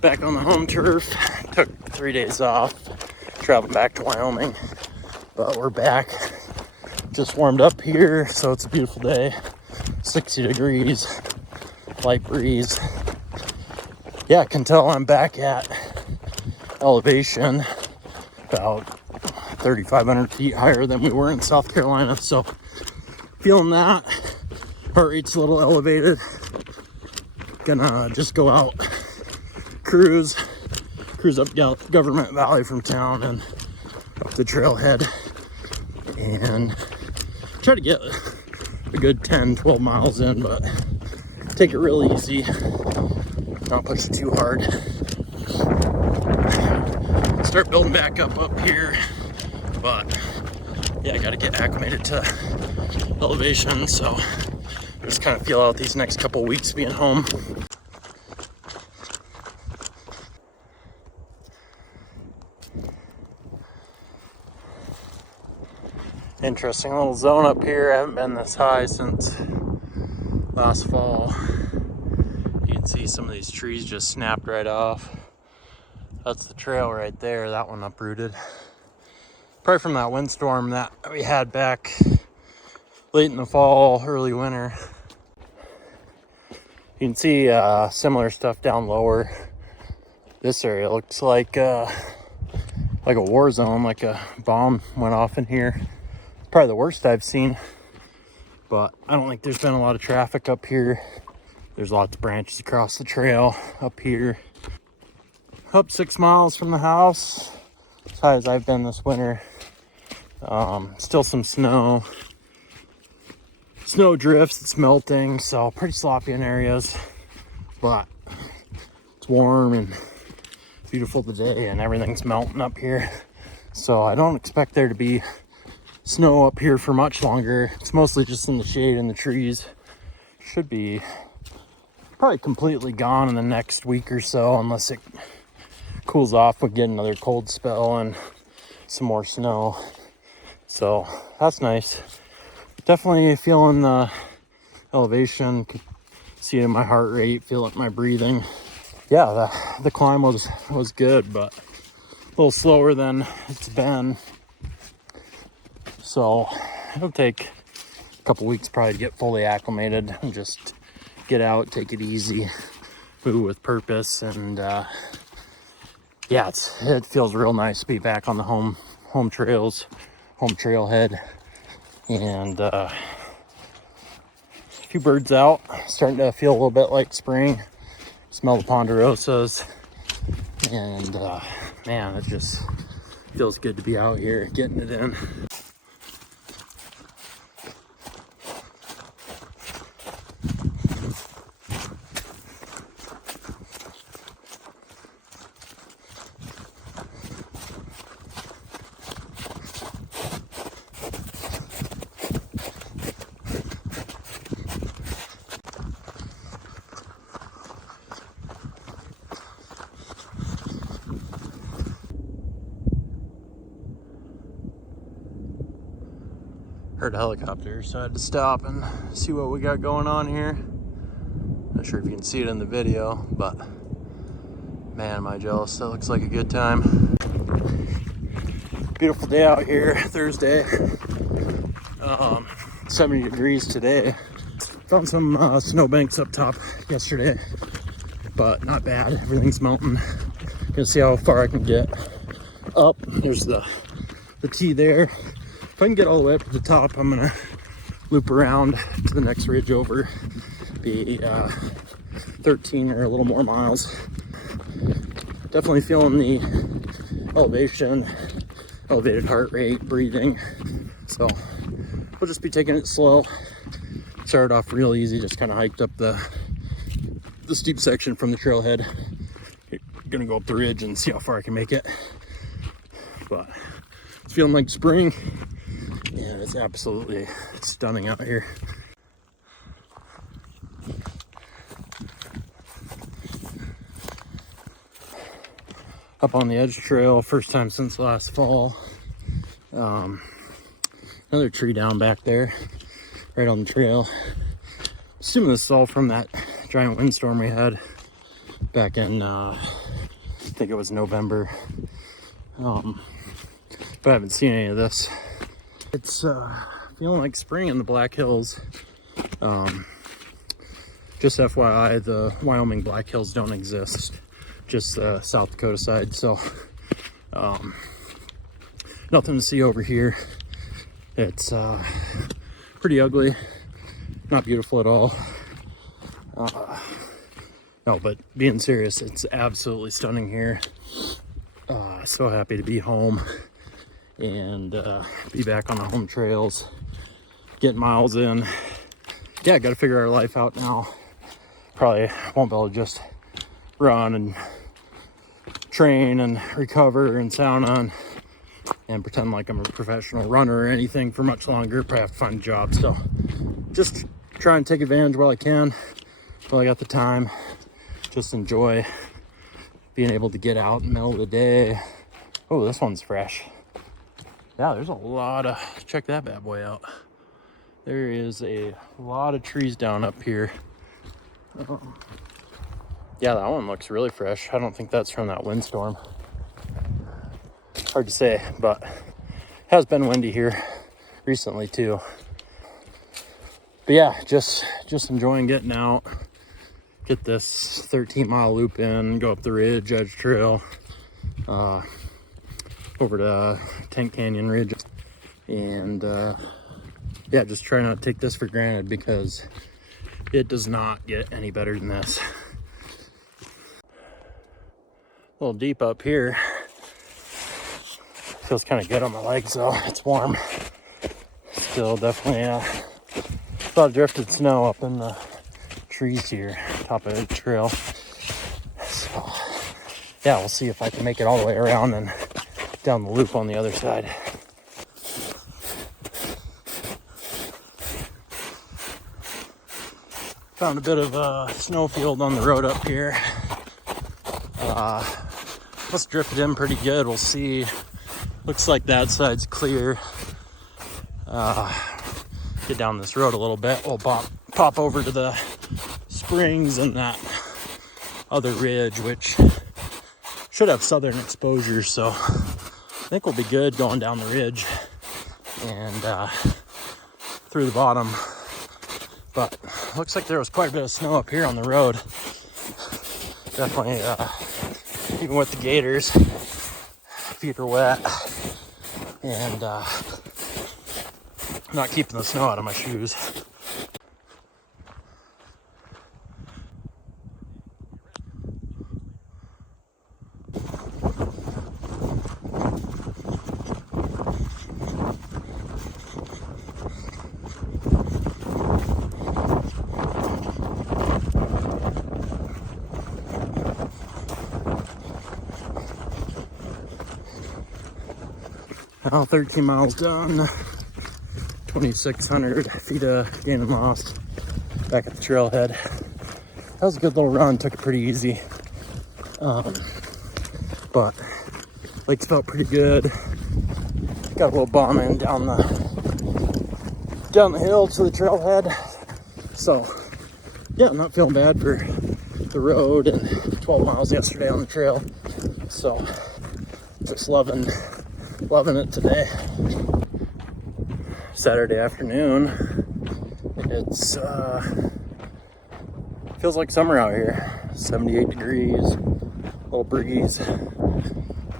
Back on the home turf. Took 3 days off. Traveled back to Wyoming. But we're back. Just warmed up here, so it's a beautiful day. 60 degrees. Light breeze. Yeah, I can tell I'm back at elevation. About 3,500 feet higher than we were in South Carolina. So feeling that. Heart rate's a little elevated. Gonna just go out, cruise up Government Valley from town and up the trailhead and try to get a good 10-12 miles in, but take it real easy, not push it too hard. Start building back up here, but yeah, I gotta get acclimated to elevation, so just kind of feel out these next couple weeks being home. Interesting little zone up here. I haven't been this high since last fall. You can see some of these trees just snapped right off. That's the trail right there, that one uprooted. Probably from that windstorm that we had back late in the fall, early winter. You can see similar stuff down lower. This area looks like a war zone, like a bomb went off in here. Probably the worst I've seen, but I don't think there's been a lot of traffic up here. There's lots of branches across the trail up here. Up 6 miles from the house, as high as I've been this winter. Still some snow. Snow drifts, it's melting, so pretty sloppy in areas, but it's warm and beautiful today and everything's melting up here. So I don't expect there to be snow up here for much longer. It's mostly just in the shade and the trees. Should be probably completely gone in the next week or so, unless it cools off. We'll get another cold spell and some more snow. So that's nice. Definitely feeling the elevation. See it in my heart rate, feel it in my breathing. Yeah, the climb was good, but a little slower than it's been. So it'll take a couple weeks probably to get fully acclimated and just get out, take it easy, move with purpose. And yeah, it feels real nice to be back on the home trails, home trailhead. And a few birds out, starting to feel a little bit like spring. Smell the ponderosas. And man, it just feels good to be out here getting it in. Heard a helicopter, so I had to stop and see what we got going on here. Not sure if you can see it in the video, but man, am I jealous. That looks like a good time. Beautiful day out here, Thursday. 70 degrees today. Found some snowbanks up top yesterday, but not bad. Everything's melting. Gonna see how far I can get up. There's the T there. If I can get all the way up to the top, I'm gonna loop around to the next ridge over. Be 13 or a little more miles. Definitely feeling the elevation, elevated heart rate, breathing. So we'll just be taking it slow. Started off real easy, just kind of hiked up the steep section from the trailhead. Gonna go up the ridge and see how far I can make it. But it's feeling like spring. Yeah, it's absolutely stunning out here. Up on the edge trail, first time since last fall. Another tree down back there, right on the trail. Assuming this is all from that giant windstorm we had back in think it was November. But I haven't seen any of this. It's feeling like spring in the Black Hills. Just FYI, the Wyoming Black Hills don't exist, just the South Dakota side. So nothing to see over here. It's pretty ugly, not beautiful at all. No, but being serious, it's absolutely stunning here. So happy to be home and be back on the home trails, getting miles in. Yeah, got to figure our life out now. Probably won't be able to just run and train and recover and sauna and pretend like I'm a professional runner or anything for much longer. Probably have to find a job. So just try and take advantage while I can, while I got the time. Just enjoy being able to get out in the middle of the day. Oh, this one's fresh. Yeah, there's a lot of, check that bad boy out. There is a lot of trees down up here. Yeah, that one looks really fresh. I don't think that's from that windstorm. Hard to say, but it has been windy here recently too. But yeah, just enjoying getting out. Get this 13-mile loop in, go up the ridge, Edge Trail, over to Tank Canyon Ridge. And yeah, just try not to take this for granted because it does not get any better than this. A little deep up here. Feels kind of good on my legs though. It's warm. Still definitely a lot of drifted snow up in the trees here, top of the trail. So yeah, we'll see if I can make it all the way around and down the loop on the other side. Found a bit of a snowfield on the road up here. Must drifted in pretty good. We'll see. Looks like that side's clear. Get down this road a little bit. We'll pop over to the springs and that other ridge, which should have southern exposure. So I think we'll be good going down the ridge and through the bottom. But looks like there was quite a bit of snow up here on the road. Definitely, even with the gaiters, feet are wet, and not keeping the snow out of my shoes. Now 13 miles done, 2,600 feet of gain and loss back at the trailhead. That was a good little run, took it pretty easy. But legs felt pretty good. Got a little bombing down the hill to the trailhead. So yeah, I'm not feeling bad for the road and 12 miles yesterday on the trail. So just loving it today. Saturday afternoon. It's feels like summer out here. 78 degrees, a little breeze.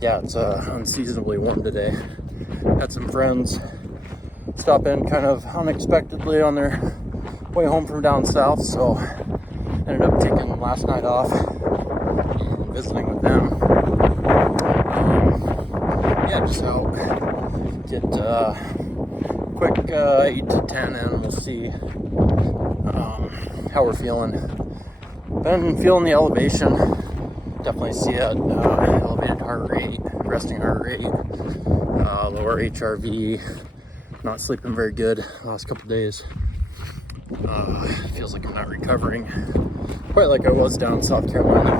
Yeah, it's unseasonably warm today. Had some friends stop in kind of unexpectedly on their way home from down south, so ended up taking last night off and visiting with them. Yeah, just out, get quick 8 to 10 in. We'll see how we're feeling. Been feeling the elevation. Definitely see it. Elevated heart rate, resting heart rate, lower HRV. Not sleeping very good the last couple days. Feels like I'm not recovering quite like I was down in South Carolina.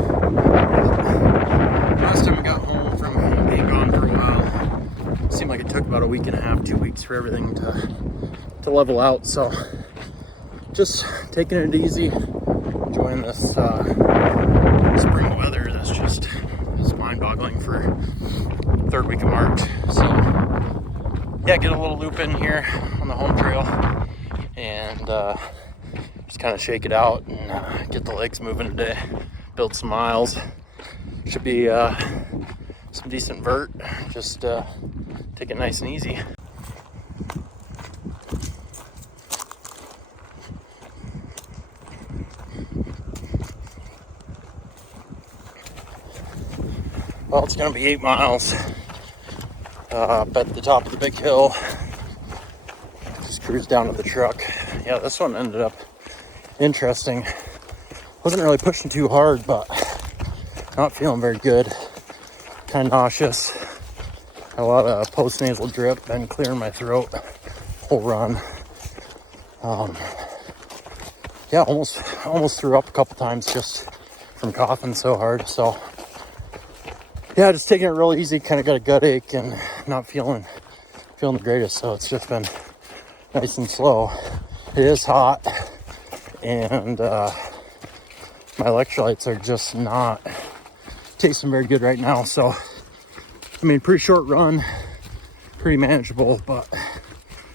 Last time I got home from being gone for a while, seemed like it took about a week and a half, 2 weeks for everything to level out. So just taking it easy, enjoying this spring weather. That's just, it's mind struggling for third week of March. So yeah, get a little loop in here on the home trail and just kind of shake it out and get the legs moving today, build some miles. Should be some decent vert, just take it nice and easy. Well, it's gonna be 8 miles up at the top of the big hill. Just cruise down to the truck. Yeah, this one ended up interesting. Wasn't really pushing too hard, but not feeling very good. Kind of nauseous. Had a lot of post-nasal drip, been clearing my throat whole run. Yeah, almost threw up a couple times just from coughing so hard. So yeah, just taking it real easy. Kind of got a gut ache and not feeling the greatest. So it's just been nice and slow. It is hot, and my electrolytes are just not tasting very good right now. So I mean, pretty short run, pretty manageable, but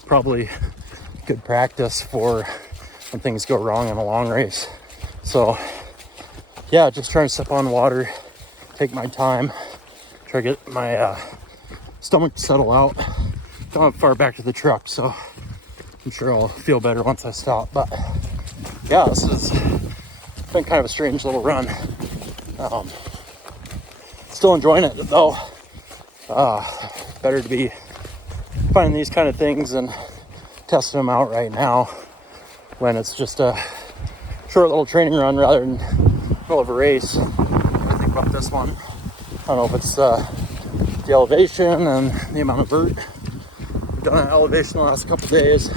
probably good practice for when things go wrong in a long race. So yeah, just trying to sip on water, take my time, try to get my stomach to settle out. Don't have far back to the truck, so I'm sure I'll feel better once I stop. But yeah, this has been kind of a strange little run. Still enjoying it though. Better to be finding these kind of things and testing them out right now when it's just a short little training run rather than middle of a race. I think about this one. I don't know if it's the elevation and the amount of vert I've done at elevation the last couple days,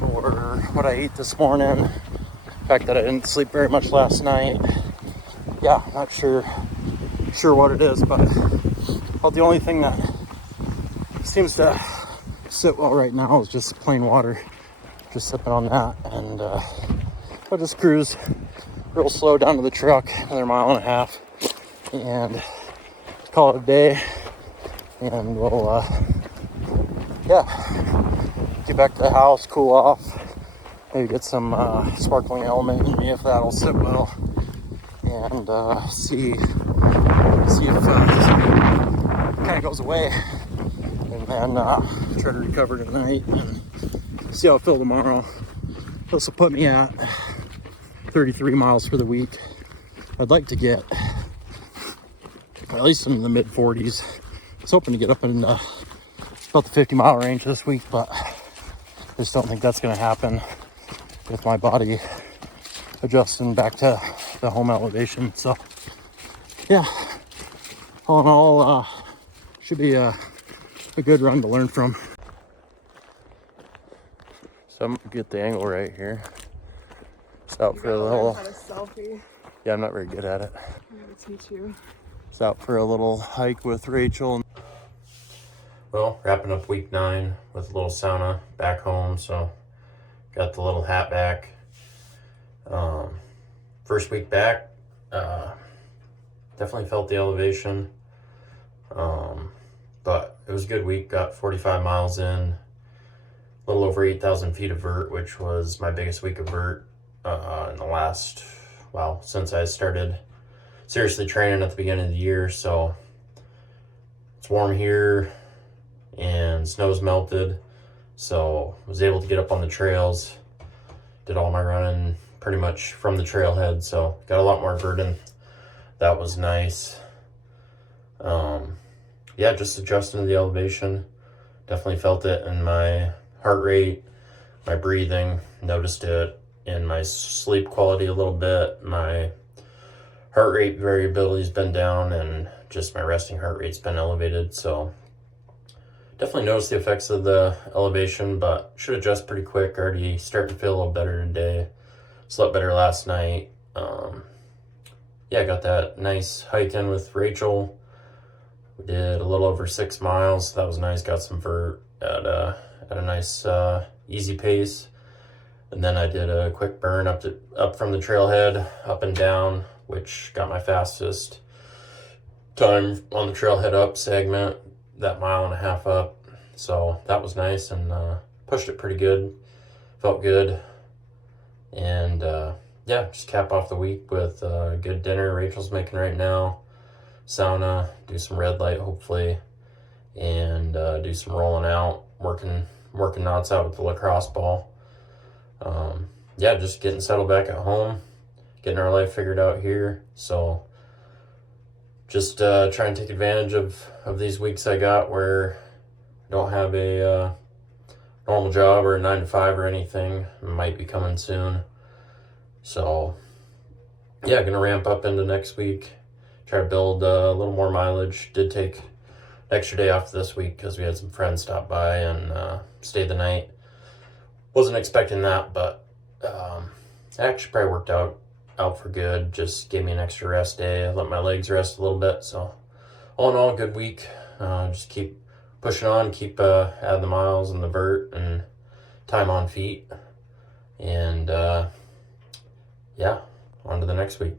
or what I ate this morning, the fact that I didn't sleep very much last night. Yeah, not sure what it is, but well, the only thing that seems to sit well right now is just plain water. Just sipping on that, and I'll just cruise real slow down to the truck, another 1.5 miles, and call it a day. And we'll get back to the house, cool off, maybe get some sparkling element in me if that'll sit well, and see if kind of goes away, and then try to recover tonight and see how I feel tomorrow. This will put me at 33 miles for the week. I'd like to get at least in the mid 40s. I was hoping to get up in about the 50-mile range this week, but I just don't think that's going to happen with my body adjusting back to the home elevation. So yeah, all in all, should be a good run to learn from. So I'm gonna get the angle right here. It's out for a little selfie. Yeah, I'm not very good at it. Yeah, me too. It's out for a little hike with Rachel. Well, wrapping up week 9 with a little sauna back home, so got the little hat back. First week back, definitely felt the elevation, but it was a good week. Got 45 miles in, a little over 8,000 feet of vert, which was my biggest week of vert in the last, well, since I started seriously training at the beginning of the year. So it's warm here and snow's melted, so was able to get up on the trails, did all my running pretty much from the trailhead, so got a lot more vert in. That was nice. Yeah, just adjusting to the elevation. Definitely felt it in my heart rate, my breathing, noticed it in my sleep quality a little bit. My heart rate variability's been down, and just my resting heart rate's been elevated. So definitely noticed the effects of the elevation, but should adjust pretty quick. Already starting to feel a little better today. Slept better last night. Yeah, got that nice hike in with Rachel. We did a little over 6 miles. That was nice. Got some vert at a nice easy pace. And then I did a quick burn up from the trailhead, up and down, which got my fastest time on the trailhead up segment, that 1.5 miles up. So that was nice, and pushed it pretty good. Felt good. And yeah, just cap off the week with a good dinner Rachel's making right now. Sauna, do some red light hopefully, and do some rolling out, working knots out with the lacrosse ball. Yeah, just getting settled back at home, getting our life figured out here. So just try and take advantage of these weeks I got where I don't have a normal job or a 9 to 5 or anything. It might be coming soon. So yeah, gonna ramp up into next week. Try to build a little more mileage. Did take an extra day off this week because we had some friends stop by and stay the night. Wasn't expecting that, but actually probably worked out for good. Just gave me an extra rest day. Let my legs rest a little bit. So all in all, good week. Just keep pushing on, keep adding the miles and the vert and time on feet. And yeah, on to the next week.